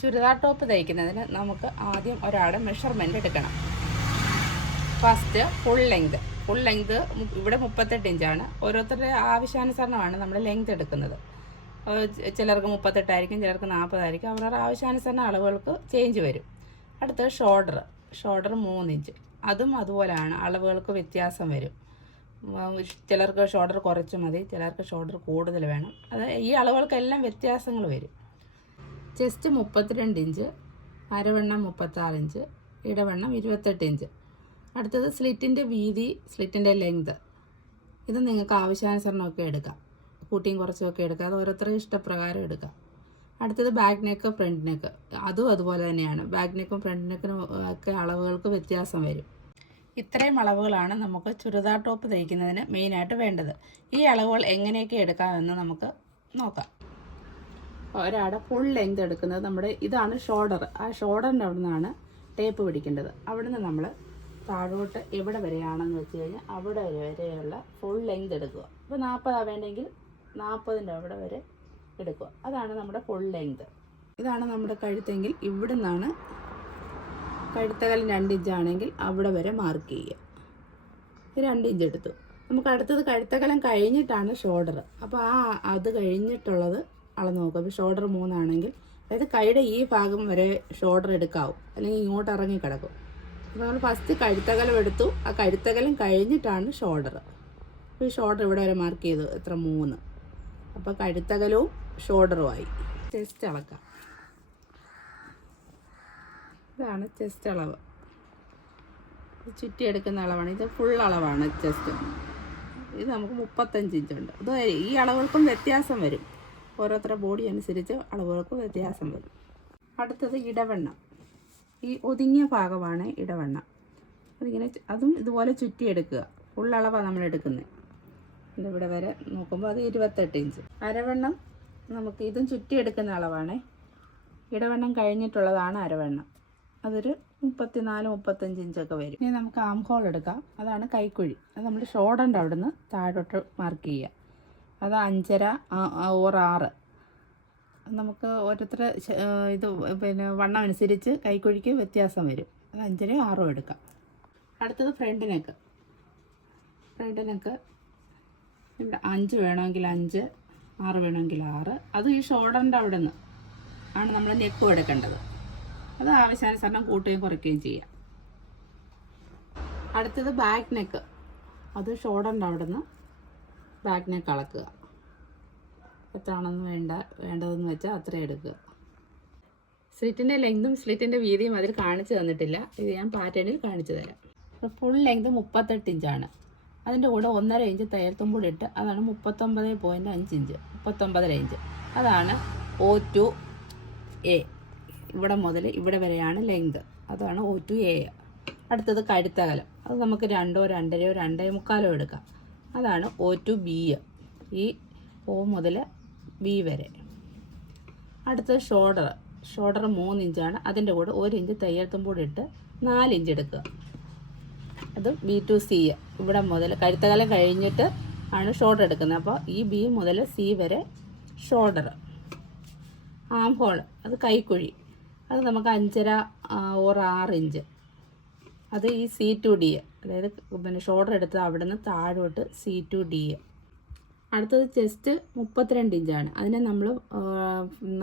Churidar top തയ്ക്കുന്നതിന് നമുക്ക് ആദ്യം ഒരാളുടെ മെഷർമെൻറ്റ് എടുക്കണം. ഫസ്റ്റ് ഫുൾ ലെങ്ത് ഇവിടെ 38 ഇഞ്ചാണ്. ഓരോരുത്തരുടെ ആവശ്യാനുസരണമാണ് നമ്മൾ ലെങ്ത് എടുക്കുന്നത്. ചിലർക്ക് 38 ആയിരിക്കും, ചിലർക്ക് 40 ആയിരിക്കും. അവരുടെ ആവശ്യാനുസരണം അളവുകൾക്ക് ചേഞ്ച് വരും. അടുത്ത് ഷോൾഡർ 3 ഇഞ്ച്. അതും അതുപോലെയാണ്, അളവുകൾക്ക് വ്യത്യാസം വരും. ചിലർക്ക് ഷോൾഡർ കുറച്ച് മതി, ചിലർക്ക് ഷോൾഡർ കൂടുതൽ വേണം. അത് ഈ അളവുകൾക്കെല്ലാം വ്യത്യാസങ്ങൾ വരും. ചെസ്റ്റ് 32 ഇഞ്ച്, അരവണ്ണം 36 ഇഞ്ച്, ഇടവണ്ണം 28 ഇഞ്ച്. അടുത്തത് സ്ലിറ്റിൻ്റെ വീതി, സ്ലിറ്റിൻ്റെ ലെങ്ത്. ഇത് നിങ്ങൾക്ക് ആവശ്യാനുസരണമൊക്കെ എടുക്കാം, കൂട്ടിയും കുറച്ചുമൊക്കെ എടുക്കാം. അത് ഓരോരുത്തരുടെ ഇഷ്ടപ്രകാരം എടുക്കാം. അടുത്തത് ബാക്ക് നെക്ക്, ഫ്രണ്ട് നെക്ക്. അതും അതുപോലെ തന്നെയാണ്. ബാക്ക് നെക്കും ഫ്രണ്ട് നെക്കിനും ഒക്കെ അളവുകൾക്ക് വ്യത്യാസം വരും. ഇത്രയും അളവുകളാണ് നമുക്ക് ചുരിദാർ ടോപ്പ് തയ്ക്കുന്നതിന് മെയിനായിട്ട് വേണ്ടത്. ഈ അളവുകൾ എങ്ങനെയൊക്കെ എടുക്കാമെന്ന് നമുക്ക് നോക്കാം. ഒരാളുടെ ഫുൾ ലെങ്ത് എടുക്കുന്നത് നമ്മുടെ ഇതാണ് ഷോൾഡർ. ആ ഷോൾഡറിൻ്റെ അവിടെ നിന്നാണ് ടേപ്പ് പിടിക്കേണ്ടത്. അവിടെ നിന്ന് നമ്മൾ താഴോട്ട് എവിടെ വരെയാണെന്ന് വെച്ച് കഴിഞ്ഞാൽ അവിടെ വരെയുള്ള ഫുൾ ലെങ്ത് എടുക്കുക. ഇപ്പോൾ 40 വേണ്ടെങ്കിൽ 40ൻ്റെ അവിടെ വരെ എടുക്കുക. അതാണ് നമ്മുടെ ഫുൾ ലെങ്ത്. ഇതാണ് നമ്മുടെ കഴുത്തെങ്കിൽ ഇവിടെ നിന്നാണ് കഴുത്തകലം 2 ഇഞ്ചാണെങ്കിൽ അവിടെ വരെ മാർക്ക് ചെയ്യുക. 2 ഇഞ്ച് എടുത്തു. നമുക്ക് അടുത്തത് കഴുത്തകലം കഴിഞ്ഞിട്ടാണ് ഷോൾഡർ. അപ്പോൾ അത് കഴിഞ്ഞിട്ടുള്ളത് അളന്ന് നോക്കുക. അപ്പോൾ ഷോൾഡർ 3 ആണെങ്കിൽ, അതായത് കൈയുടെ ഈ ഭാഗം വരെ ഷോൾഡർ എടുക്കാവും, അല്ലെങ്കിൽ ഇങ്ങോട്ട് ഇറങ്ങി കിടക്കും. അപ്പോൾ നമ്മൾ ഫസ്റ്റ് കഴുത്തകലം എടുത്തു. ആ കഴുത്തകലം കഴിഞ്ഞിട്ടാണ് ഷോൾഡർ. അപ്പോൾ ഈ ഷോൾഡർ ഇവിടെ വരെ മാർക്ക് ചെയ്തു, എത്ര 3. അപ്പോൾ കഴുത്തകലവും ഷോൾഡറുമായി. ചെസ്റ്റ് അളക്കാം. ഇതാണ് ചെസ്റ്റ് അളവ്. ചുറ്റിയെടുക്കുന്ന അളവാണ്. ഇത് ഫുൾ അളവാണ് ചെസ്റ്റ്. ഇത് നമുക്ക് 35 ഇഞ്ചുണ്ട്. അത് ഈ അളവുകൾക്കും വ്യത്യാസം വരും. ഓരോരുത്തരുടെ ബോഡി അനുസരിച്ച് അളവുകൾക്ക് വ്യത്യാസം വരും. അടുത്തത് ഇടവണ്ണം. ഈ ഒതുങ്ങിയ ഭാഗമാണ് ഇടവണ്ണം. അതും ഇതുപോലെ ചുറ്റിയെടുക്കുക. ഫുൾ അളവാണ് നമ്മൾ എടുക്കുന്നത്. ഇവിടെ വരെ നോക്കുമ്പോൾ അത് 28 ഇഞ്ച്. അരവണ്ണം നമുക്ക് ഇതും ചുറ്റിയെടുക്കുന്ന അളവാണ്. ഇടവണ്ണം കഴിഞ്ഞിട്ടുള്ളതാണ് അരവണ്ണം. അതൊരു 34-35 ഇഞ്ചൊക്കെ വരും. ഇനി നമുക്ക് ആം ഹോൾ എടുക്കാം. അതാണ് കൈക്കുഴി. അത് നമ്മൾ ഷോൾഡറിൻ്റെ അവിടെ നിന്ന് താഴോട്ട് മാർക്ക് ചെയ്യുക. അത് 5.5 or 6. നമുക്ക് ഓരോരുത്തരുടെ ഇത് വണ്ണം അനുസരിച്ച് കൈക്കുഴിക്ക് വ്യത്യാസം വരും. അത് 5.5 or 6 എടുക്കാം. അടുത്തത് ഫ്രണ്ട് നെക്ക്. ഇവിടെ 5 വേണമെങ്കിൽ 5, 6 വേണമെങ്കിൽ 6. അത് ഈ ഷോൾഡറിൻ്റെ അവിടെ നിന്ന് ആണ് നമ്മൾ നെക്കും എടുക്കേണ്ടത്. അത് ആവശ്യാനുസരണം കൂട്ടുകയും കുറയ്ക്കുകയും ചെയ്യാം. അടുത്തത് ബാക്ക് നെക്ക്. അത് ഷോൾഡറിൻ്റെ അവിടെ നിന്ന് ബാക്ക് നെക്ക് അളക്കുക. എത്രയാണെന്ന് വേണ്ടതെന്ന് വെച്ചാൽ അത്രയും എടുക്കുക. സ്ലിറ്റിൻ്റെ ലെങ്തും സ്ലിറ്റിൻ്റെ വീതിയും അതിൽ കാണിച്ചു തന്നിട്ടില്ല. ഇത് ഞാൻ പാറ്റേണിൽ കാണിച്ചു തരാം. ഫുൾ ലെങ്ത് 38 ഇഞ്ചാണ്. അതിൻ്റെ കൂടെ 1.5 ഇഞ്ച് തയ്യൽത്തും കൂടി ഇട്ട് അതാണ് 39.5 ഇഞ്ച്, 39.5 ഇഞ്ച്. അതാണ് O2A. ഇവിടെ മുതൽ ഇവിടെ വരെയാണ് ലെങ്ത്. അതാണ് O2A. അടുത്തത് കഴുത്തകലം. അത് നമുക്ക് 2, 2.5, 2.25 എടുക്കാം. അതാണ് O2B. ഈ O മുതൽ B വരെ. അടുത്തത് ഷോൾഡർ 3 ഇഞ്ചാണ്. അതിൻ്റെ കൂടെ 1 ഇഞ്ച് തയ്യൽത്തും കൂടി ഇട്ട് 4 ഇഞ്ച് എടുക്കുക. അത് B2C. ഇവിടെ മുതൽ കഴുത്തകലം കഴിഞ്ഞിട്ട് ആണ് ഷോൾഡർ എടുക്കുന്നത്. അപ്പോൾ ഈ B മുതൽ C വരെ ഷോൾഡർ. ആം ഹോൾ അത് കൈക്കുഴി. അത് നമുക്ക് 5.5 or 6 ഇഞ്ച്. അത് ഈ C2D, അതായത് ഷോൾഡർ എടുത്ത് അവിടെ നിന്ന് താഴോട്ട് C2D. അടുത്തത് ചെസ്റ്റ് 32 ഇഞ്ചാണ്. അതിനെ നമ്മൾ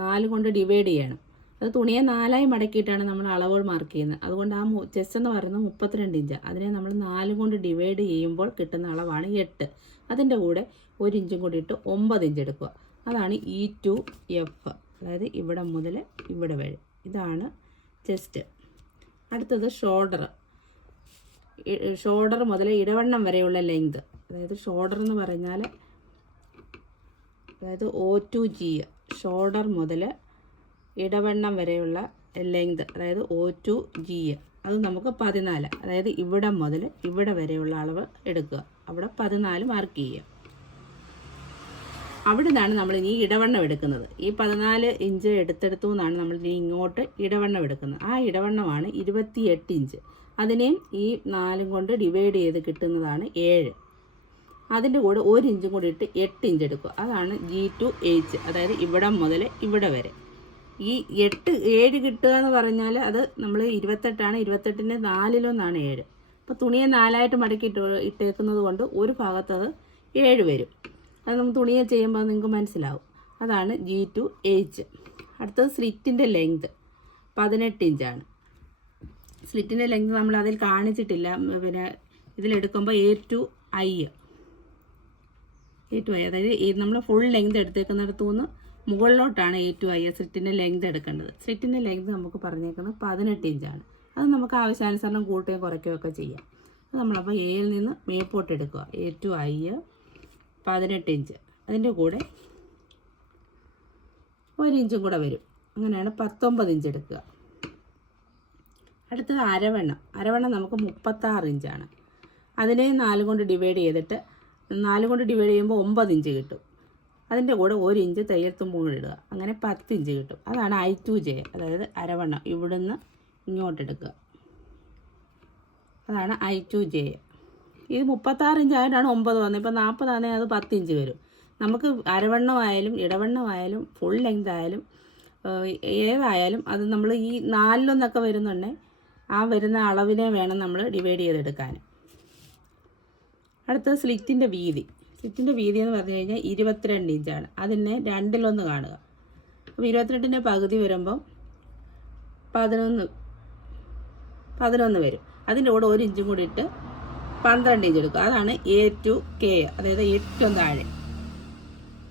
4 കൊണ്ട് ഡിവൈഡ് ചെയ്യണം. അത് തുണിയെ 4ആയി മടക്കിയിട്ടാണ് നമ്മൾ അളവുകൾ മാർക്ക് ചെയ്യുന്നത്. അതുകൊണ്ട് ആ ചെസ്റ്റ് എന്ന് പറയുന്നത് 32 ഇഞ്ച്. അതിനെ നമ്മൾ 4 കൊണ്ട് ഡിവൈഡ് ചെയ്യുമ്പോൾ കിട്ടുന്ന അളവാണ് 8. അതിൻ്റെ കൂടെ 1 ഇഞ്ചും കൂടി ഇട്ട് 9 ഇഞ്ച് എടുക്കുക. അതാണ് E2F. അതായത് ഇവിടെ മുതൽ ഇവിടെ വരെ. ഇതാണ് ചെസ്റ്റ്. അടുത്തത് ഷോൾഡർ മുതൽ ഇടവണ്ണം വരെയുള്ള ലെങ്ത്. അതായത് ഷോൾഡർ എന്ന് പറഞ്ഞാൽ O2G. ഷോൾഡർ മുതൽ ഇടവണ്ണം വരെയുള്ള ലെങ്ത്, അതായത് O2G. അത് നമുക്ക് 14. അതായത് ഇവിടെ മുതൽ ഇവിടെ വരെയുള്ള അളവ് എടുക്കുക. അവിടെ 14 മാർക്ക് ചെയ്യുക. അവിടെ നിന്നാണ് നമ്മൾ ഇനി ഇടവണ്ണം എടുക്കുന്നത്. ഈ 14 ഇഞ്ച് എടുത്തെടുത്തു നിന്നാണ് നമ്മൾ ഇനി ഇങ്ങോട്ട് ഇടവണ്ണം എടുക്കുന്നത്. ആ ഇടവണ്ണമാണ് 28 ഇഞ്ച്. അതിനെയും ഈ 4 കൊണ്ട് ഡിവൈഡ് ചെയ്ത് കിട്ടുന്നതാണ് 7. അതിൻ്റെ കൂടെ 1 ഇഞ്ചും കൂടി ഇട്ട് 8 ഇഞ്ച് എടുക്കുക. അതാണ് G2H. അതായത് ഇവിടെ മുതൽ ഇവിടെ വരെ. ഈ 7 കിട്ടുക എന്ന് പറഞ്ഞാൽ അത് നമ്മൾ 28 28ൻ്റെ 4 7. അപ്പോൾ തുണിയെ 4ആയിട്ട് മടക്കി ഇട്ടേക്കുന്നത് കൊണ്ട് ഒരു ഭാഗത്തത് 7 വരും. അത് നമ്മൾ തുണിയെ ചെയ്യുമ്പോൾ നിങ്ങൾക്ക് മനസ്സിലാവും. അതാണ് G to H. അടുത്തത് സ്ലിറ്റിൻ്റെ ലെങ്ത് 18 ഇഞ്ചാണ്. സ്ലിറ്റിൻ്റെ ലെങ്ത് നമ്മൾ അതിൽ കാണിച്ചിട്ടില്ല. പിന്നെ ഇതിലെടുക്കുമ്പോൾ A to I, അതായത് നമ്മൾ ഫുൾ ലെങ്ത് എടുത്തേക്കുന്നിടത്തു നിന്ന് മുകളിലോട്ടാണ് A to I സ്ലിറ്റിൻ്റെ ലെങ്ത് എടുക്കേണ്ടത്. സ്ലിറ്റിൻ്റെ ലെങ്ത് നമുക്ക് പറഞ്ഞേക്കുന്നത് 18 ഇഞ്ചാണ്. അത് നമുക്ക് ആവശ്യാനുസരണം കൂട്ടുകയും കുറയ്ക്കുകയൊക്കെ ചെയ്യാം. അത് നമ്മളപ്പോൾ എയിൽ നിന്ന് മേപ്പോട്ട് എടുക്കുക. A to I 18 ഇഞ്ച്, അതിൻ്റെ കൂടെ 1 ഇഞ്ചും കൂടെ വരും. അങ്ങനെയാണ് 19 ഇഞ്ച് എടുക്കുക. അടുത്തത് അരവണ്ണം നമുക്ക് 36 ഇഞ്ചാണ്. അതിനെ 4 കൊണ്ട് ഡിവൈഡ് ചെയ്തിട്ട് 4 കൊണ്ട് ഡിവൈഡ് ചെയ്യുമ്പോൾ 9 ഇഞ്ച് കിട്ടും. അതിൻ്റെ കൂടെ 1 ഇഞ്ച് തയ്യൽ തുമ്പും കൂടെ ഇടുക. അങ്ങനെ 10 ഇഞ്ച് കിട്ടും. അതാണ് I to J, അതായത് അരവണ്ണം ഇവിടുന്ന് ഇങ്ങോട്ടെടുക്കുക. അതാണ് I to J. ഇത് 36 ഇഞ്ച് ആയിട്ടാണ് 9 വന്നത്. ഇപ്പോൾ 40 ആണെങ്കിൽ അത് 10 ഇഞ്ച് വരും. നമുക്ക് അരവണ്ണമായാലും ഇടവണ്ണമായാലും ഫുൾ ലെങ്ത് ആയാലും ഏതായാലും അത് നമ്മൾ ഈ 4 വരുന്നുണ്ടെങ്കിൽ ആ വരുന്ന അളവിനെ വേണം നമ്മൾ ഡിവൈഡ് ചെയ്തെടുക്കാൻ. അടുത്തത് സ്ലിറ്റിൻ്റെ വീതി എന്ന് പറഞ്ഞു കഴിഞ്ഞാൽ 22 ഇഞ്ചാണ്. അതിനെ 2 കാണുക. അപ്പോൾ 22ൻ്റെ പകുതി വരുമ്പം 11 വരും. അതിൻ്റെ കൂടെ 1 ഇഞ്ചും കൂടി ഇട്ട് 12 ഇഞ്ച് എടുക്കുക. അതാണ് A to K, അതായത് ഏറ്റവും താഴെ.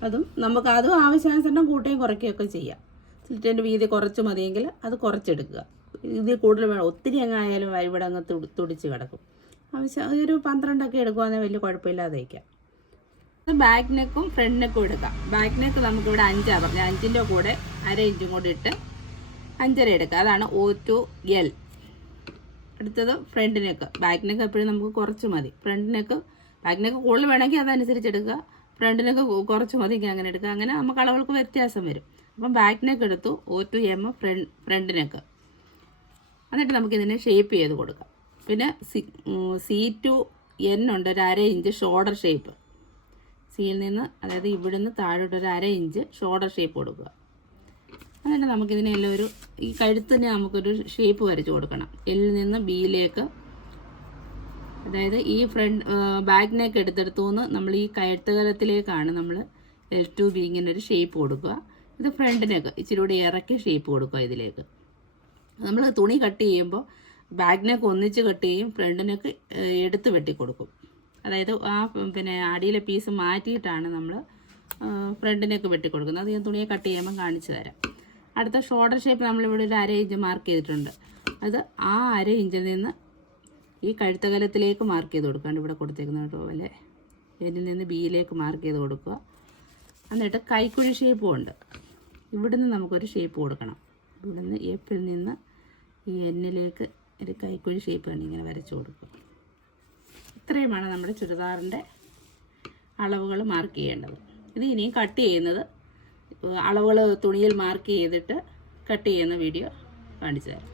അതും ആവശ്യാനുസരണം കൂട്ടുകയും കുറയ്ക്കുകയൊക്കെ ചെയ്യാം. സ്ലിറ്റിൻ്റെ വീതി കുറച്ച് മതിയെങ്കിൽ അത് കുറച്ചെടുക്കുക. ഇതിൽ കൂടുതൽ വേണം, ഒത്തിരി അങ്ങായാലും ഇവിടെ അങ്ങ് തുടിച്ച് കിടക്കും. ഒരു 12 എടുക്കുകയാണെങ്കിൽ വലിയ കുഴപ്പമില്ലാതെ വയ്ക്കാം. ബാക്ക് നെക്കും ഫ്രണ്ട് നെക്കും എടുക്കാം. ബാക്ക് നെക്ക് നമുക്കിവിടെ 5 പറഞ്ഞു. 5ൻ്റെ കൂടെ 1/2 ഇഞ്ചും കൂടി ഇട്ട് 5.5 എടുക്കുക. അതാണ് O to L. അടുത്തത് ഫ്രണ്ട് നെക്ക്. ബാക്ക് നെക്ക് എപ്പോഴും നമുക്ക് കുറച്ച് മതി. ബാക്ക് നെക്ക് കൂടുതൽ വേണമെങ്കിൽ അതനുസരിച്ച് എടുക്കുക. ഫ്രണ്ട് നെക്ക് കുറച്ച് മതിയെങ്കിൽ അങ്ങനെ എടുക്കുക. അങ്ങനെ നമുക്ക് അളവുകൾക്ക് വ്യത്യാസം വരും. അപ്പം ബാക്ക് നെക്ക് എടുത്തു, O to M front neck. എന്നിട്ട് നമുക്കിതിനെ ഷേപ്പ് ചെയ്ത് കൊടുക്കാം. പിന്നെ C to N ഉണ്ട്, ഒരു 1/2 ഇഞ്ച് ഷോൾഡർ ഷേപ്പ്. സിയിൽ നിന്ന്, അതായത് ഇവിടുന്ന് താഴോട്ട് ഒരു 1/2 ഇഞ്ച് ഷോൾഡർ ഷേപ്പ് കൊടുക്കുക. എന്നിട്ട് നമുക്കിതിനെല്ലാം ഈ കഴുത്തിന് നമുക്കൊരു ഷേപ്പ് വരച്ച് കൊടുക്കണം. എല്ലിൽ നിന്ന് ബിയിലേക്ക്, അതായത് ഈ ബാക്ക് നെക്ക് എടുത്തെടുത്തുനിന്ന് നമ്മൾ ഈ കഴുത്തുകലത്തിലേക്കാണ് നമ്മൾ L to B ഇങ്ങനെ ഒരു ഷേപ്പ് കൊടുക്കുക. ഇത് ഫ്രണ്ട് നെക്ക് ഇച്ചിരി കൂടി ഇറക്കി ഷേപ്പ് കൊടുക്കുക. ഇതിലേക്ക് നമ്മൾ തുണി കട്ട് ചെയ്യുമ്പോൾ ബാക്ക് നെക്ക് ഒന്നിച്ച് കട്ട് ചെയ്യും, ഫ്രണ്ട് നെക്ക് എടുത്ത് വെട്ടിക്കൊടുക്കും. അതായത് പിന്നെ അടിയിലെ പീസ് മാറ്റിയിട്ടാണ് നമ്മൾ ഫ്രണ്ട് നെക്ക് വെട്ടിക്കൊടുക്കുന്നത്. അത് ഞാൻ തുണിയെ കട്ട് ചെയ്യുമ്പോൾ കാണിച്ചു തരാം. അടുത്ത ഷോൾഡർ ഷേപ്പ് നമ്മളിവിടെ ഒരു 1/2 ഇഞ്ച് മാർക്ക് ചെയ്തിട്ടുണ്ട്. അത് ആ 1/2 ഇഞ്ചിൽ നിന്ന് ഈ കഴുത്തകലത്തിലേക്ക് മാർക്ക് ചെയ്ത് കൊടുക്കാണ്ട് ഇവിടെ കൊടുത്തേക്കുന്നത് പോലെ എന്നിൽ നിന്ന് ബിയിലേക്ക് മാർക്ക് ചെയ്ത് കൊടുക്കുക. എന്നിട്ട് കൈക്കുഴി ഷേപ്പും ഉണ്ട്. ഇവിടുന്ന് നമുക്കൊരു ഷേപ്പ് കൊടുക്കണം. ഇവിടുന്ന് എപ്പിൽ നിന്ന് ഈ എന്നിലേക്ക് ഒരു കൈക്കുഴി ഷേപ്പ് തന്നെ ഇങ്ങനെ വരച്ച് കൊടുക്കുക. ഇത്രയുമാണ് നമ്മുടെ ചുരിദാറിൻ്റെ അളവുകൾ മാർക്ക് ചെയ്യേണ്ടത്. ഇത് ഇനിയും കട്ട് ചെയ്യുന്നത് അളവുകൾ തുണിയിൽ മാർക്ക് ചെയ്തിട്ട് കട്ട് ചെയ്യുന്ന വീഡിയോ കാണിച്ചു തരാം.